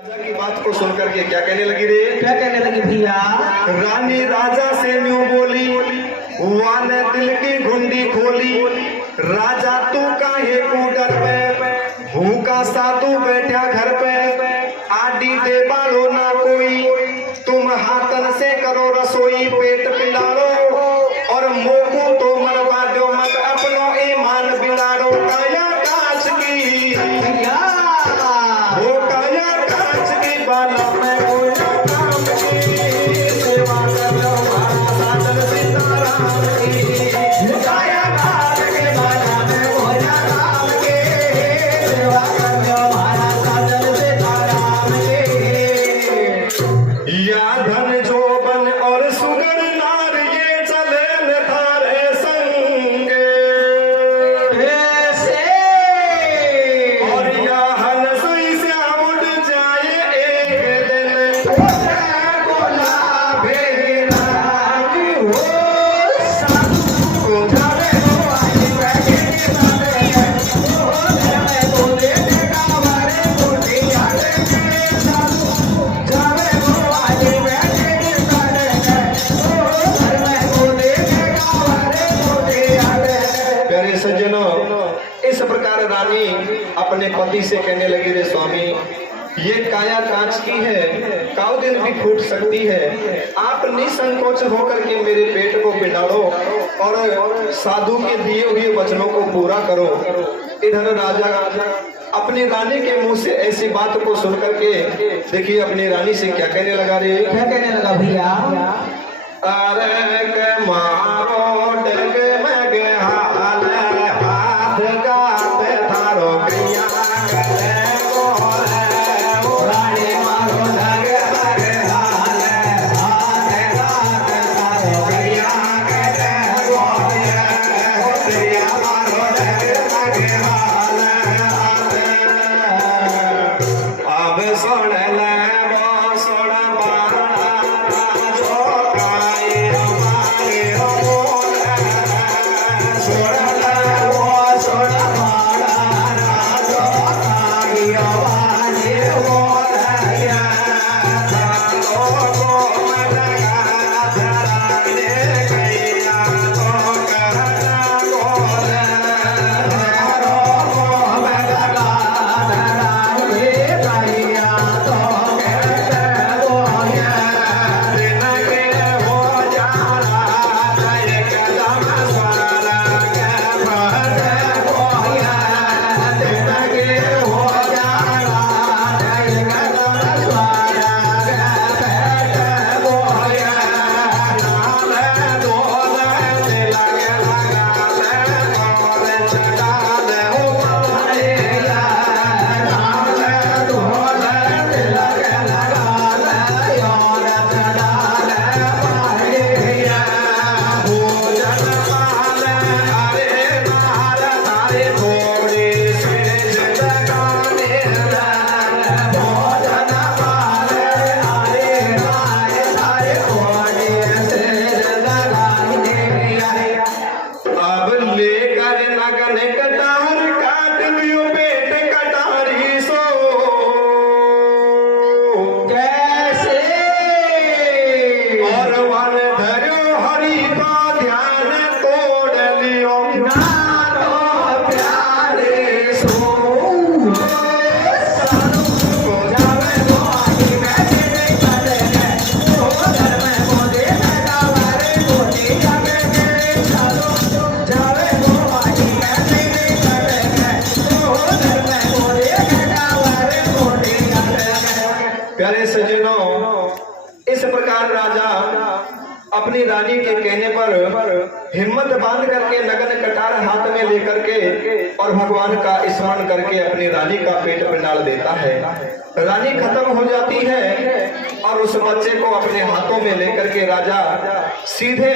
राजा की बात को सुनकर के क्या कहने लगी रे? क्या कहने लगी भैया? रानी राजा से यूं बोली, वाले दिल की घुंडी खोली। राजा तू काहे कूडर पे, भूखा साधु बैठा घर पे। आडी दे बालो ना कोई, तुम हाथन से करो रसोई। पेट पिलाड़ो और मोको तो मरवा दो, मत अपनो ईमान बिगाड़ो। काया कांच की भैया वो काया कांच की बाला में कोई काम की। सेवा करो हमारा साजन सीताराम की। काया कांच के बाला में कोई काम के। सेवा करो हमारा साजन सीताराम के। या धन जोबन और सुगर नार, ये चले न थारे संगे। ऐसे और या हंस से उड़ जाए एक दिन। बोला भेरा की हो साधु को जावे हो आई बैठे के सामने। ओ घर में तो देने का वारे कोटी आले के साधु जावे हो आई बैठे के सामने। ओ घर में तो देने का वारे कोटी आले। प्यारे सज्जनों, इस प्रकार रानी अपने पति से कहने लगी, रे स्वामी ये काया कांच की है, काउ दिन भी फूट सकती है। आप निसंकोच होकर के मेरे पेट को बिगाड़ो और साधु के दिए हुए वचनों को पूरा करो। इधर राजा अपनी रानी के मुंह से ऐसी बात को सुनकर के देखिए अपनी रानी से क्या कहने लगा रे? क्या कहने लगा भैया? अरे के मारो डग में गे हाल, हाथ गाते थारो क्रिया करे बोले। रानी मारो लगे लगे हाल, हाथ गाते थारो क्रिया करे बोले। क्रिया मारो डग लगे हाल, अब सुन ले वो सुन बारा जो काए हमारे बोले। सुन ले वो सुन बारा जो काए हमारे बोले। लोगों में लगा धराने गैया तो कहना बोले। लोगों में लगा धराने गैया तो कहते बोले। दिन के हो जाना एकदम स्वर्ग के भरे बोले। दिन के हो जाना एकदम स्वर्ग के बोले। नाले डोले तिलक लगाले और चढ़ाले ऊपरे। नाले डोले तिलक लगाले और चढ़ाले ऊपरे। भोजन पाले हरे नार तारे थोड़ी से जिंदगानी रे। भोजन पाले हरे नार तारे थोड़ी से जिंदगानी रे। अब लेकर नगन कटार काट दियो पेट कटारी सो। कैसे और वन धर्यो हरि का ध्यान तोड़ लियो। नारो प्यारे सो साधु को जावे हो आई बैठे के सामने। ओ घर में को देने का वारे कोटी आले के साधु जावे हो आई बैठे के सामने। ओ घर में को देने का वारे कोटी आले। प्यारे सज्जनों, इस प्रकार राजा अपनी रानी के कहने पर हिम्मत बांध करके नगन कटार हाथ में लेकर के और भगवान का स्मरण करके अपनी रानी का पेट पिंडाल देता है। रानी खत्म हो जाती है और उस बच्चे को अपने हाथों में लेकर के राजा सीधे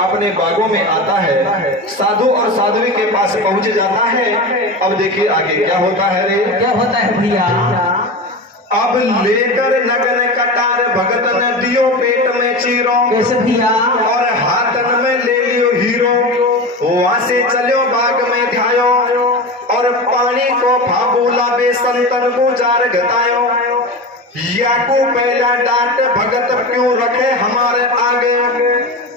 अपने बागों में आता है। साधु और साध्वी के पास पहुंच जाता है। अब देखिए आगे क्या होता है रे? क्या होता है भैया? अब लेकर नगन कटार भगतन दियो पेट में चीरो। कैसे भैया? और हाथन में ले लियो हीरो। वहां से चलो बाग में ध्यायो और पानी को फाबूला बे संतन गुजार घतायो। या को पहला डांट भगत क्यों रखे हमारे आगे,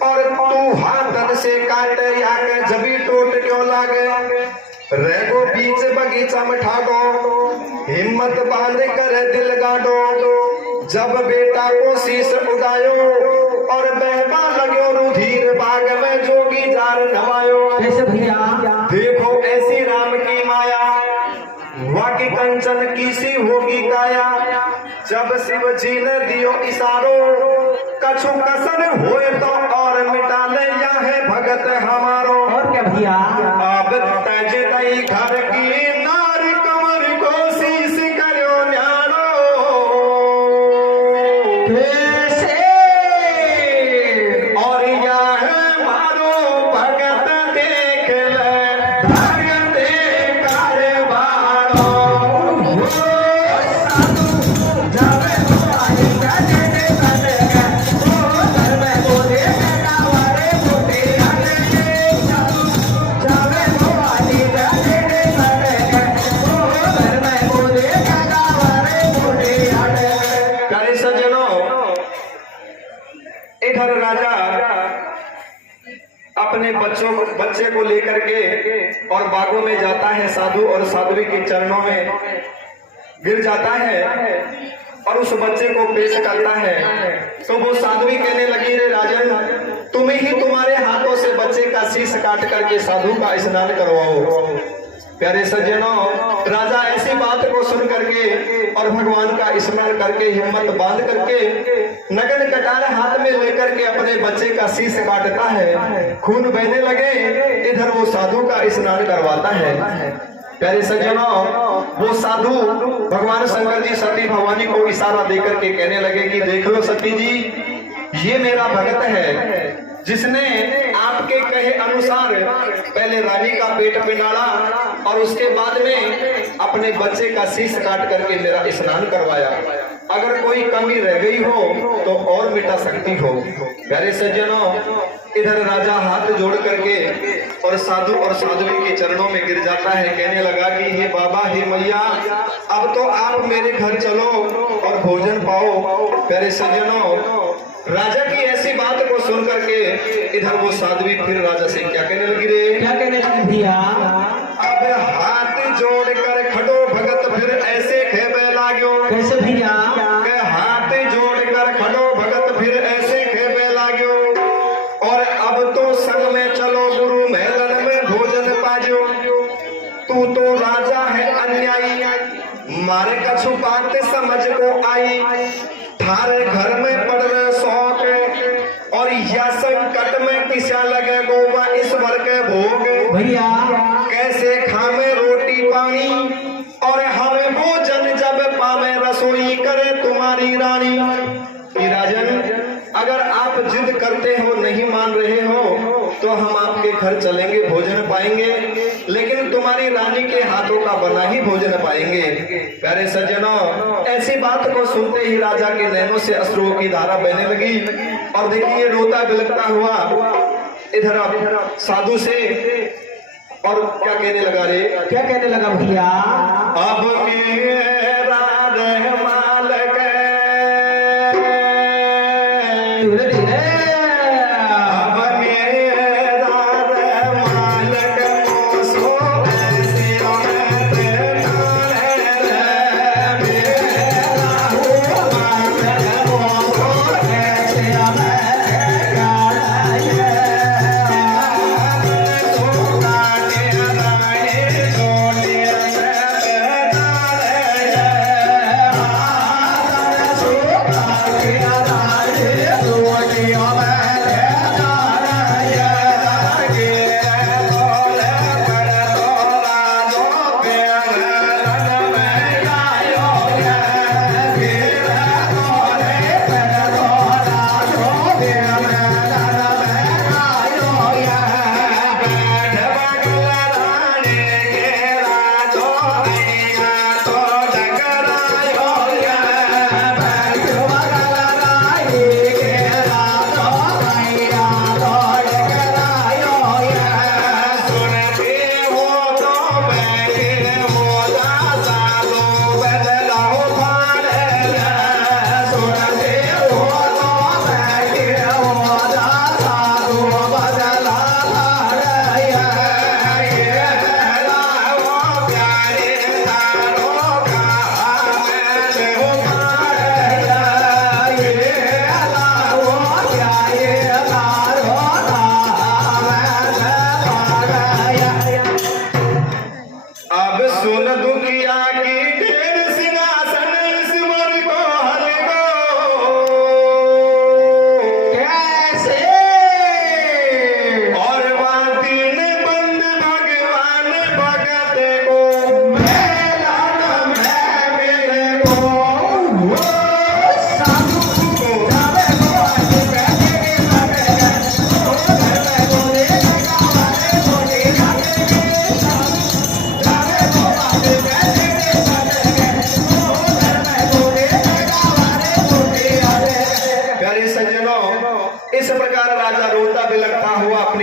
और तू हाथन से काट या के जबी टोट क्यों लागे। रेगो बीच बगीचा में ठाडो, हिम्मत बांध कर दिल गाडो। जब बेटा को शीश उड़ायो और बहबा लगो रुधिर बाग में जोगी जार नवायो। कैसे भैया? देखो ऐसी राम की माया, वाकी कंचन की सी होगी काया। जब शिव जी ने दियो इशारो, कछु कसर होए तो और मिटा ले या है भगत हमारो। और क्या भैया? अब तज दई घर की नार कमर को शीश करो न्यारो। कैसे? और या है मारो भगत देख ले, धर्म दे कारवारो। जावे तो आई जाने दे जाने के, ओ घर में बोले कावारे मोटे आने के। जावे तो आई जाने दे जाने के, ओ घर में बोले कावारे मोटे आने के। प्यारे सज्जनों, इधर राजा अपने बच्चे को लेकर के और बागों में जाता है, साधु और साध्वी के चरणों में गिर जाता है और उस बच्चे को पेश करता है। तो वो साध्वी कहने लगी, रे राजन, तुम्हें ही तुम्हारे हाथों से बच्चे का शीश काट करके साधु का स्नान करवाओ। प्यारे सज्जनों, राजा ऐसी बात को सुन करके और भगवान का स्मरण करके हिम्मत बांध करके नगन कटार हाथ में लेकर के अपने बच्चे का शीश काटता है। खून बहने लगे, इधर वो साधु का स्नान करवाता है। प्यारे सज्जनों, वो साधु भगवान शंकर जी सती भवानी को इशारा देकर के कहने लगे कि देख लो सती जी, ये मेरा भगत है जिसने आपके कहे अनुसार पहले रानी का पेट पिनाड़ा और उसके बाद में अपने बच्चे का शीश काट करके मेरा स्नान करवाया। अगर कोई कमी रह गई हो तो और मिटा सकती हो। प्यारे सज्जनों, इधर राजा हाथ जोड़ करके और साधु और साध्वी के चरणों में गिर जाता है। कहने लगा कि हे बाबा, हे मैया, अब तो आप मेरे घर चलो और भोजन पाओ। प्यारे सज्जनों, राजा की ऐसी बात को सुन करके इधर वो साध्वी फिर राजा से क्या कहने लगी, रे क्या कहने लगी भैया? अब हाथ जोड़ कर खड़ो भगत फिर ऐसे खेबे लाग्यो। कैसे भैया? के हाथ जोड़ कर खड़ो भगत फिर ऐसे खेबे लाग्यो। और अब तो संग में चलो गुरु महलन में भोजन पाजो। तू तो राजा है अन्यायी, मारे कछु बात समझ को आई। थारे घर में पड़ रहे शौक और या संकट में किसा लगे गोवा ईश्वर के भोग। भैया कैसे खावे रोटी पानी और हमें भोजन जब पावे रसोई करे तुम्हारी रानी। कि राजन, अगर आप जिद करते हो, नहीं मान रहे हो, तो हम आपके घर चलेंगे, भोजन पाएंगे, लेकिन तुम्हारी रानी के हाथों का बना ही भोजन पाएंगे। प्यारे सज्जनों, ऐसी बात को सुनते ही राजा के नैनों से अश्रुओं की धारा बहने लगी और देखिए रोता बिलखता हुआ इधर अब साधु से और क्या कहने लगा, रे क्या कहने लगा भैया? अब मेरा रहमाल के धीरे धीरे अब मेरा रहमाल के सो ऐसे में तेरा है मेरा रहमाल के सो ऐसे में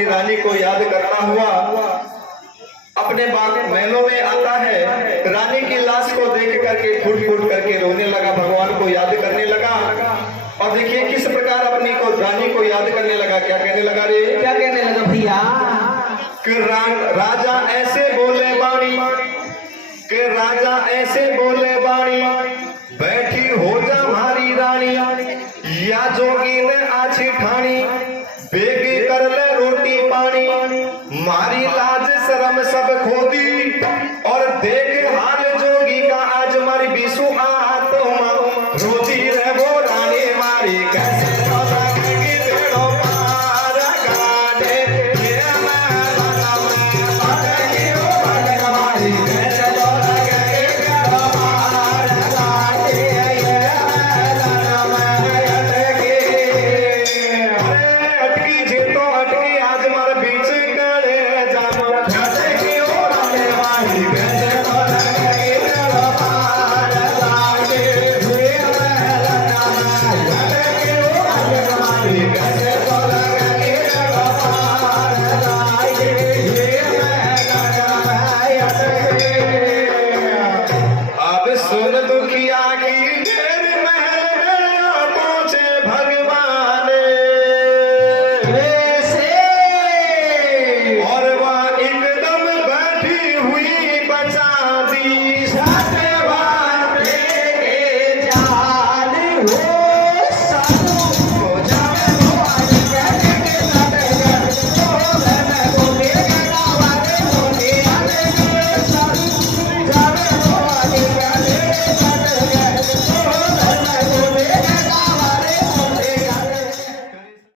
अपनी रानी को याद करता हुआ अपने बाग महलों में आता है। रानी की लाश को देख करके फूट फूट करके रोने लगा, भगवान को याद करने लगा। और देखिए किस प्रकार अपनी को रानी को याद करने लगा। क्या कहने लगा रे? क्या कहने लगा भैया? कि राजा ऐसे बोले बाणी, कि राजा ऐसे बोले बाणी, बैठी हो जा हमारी रानी, या जोगी ने आछी ठानी,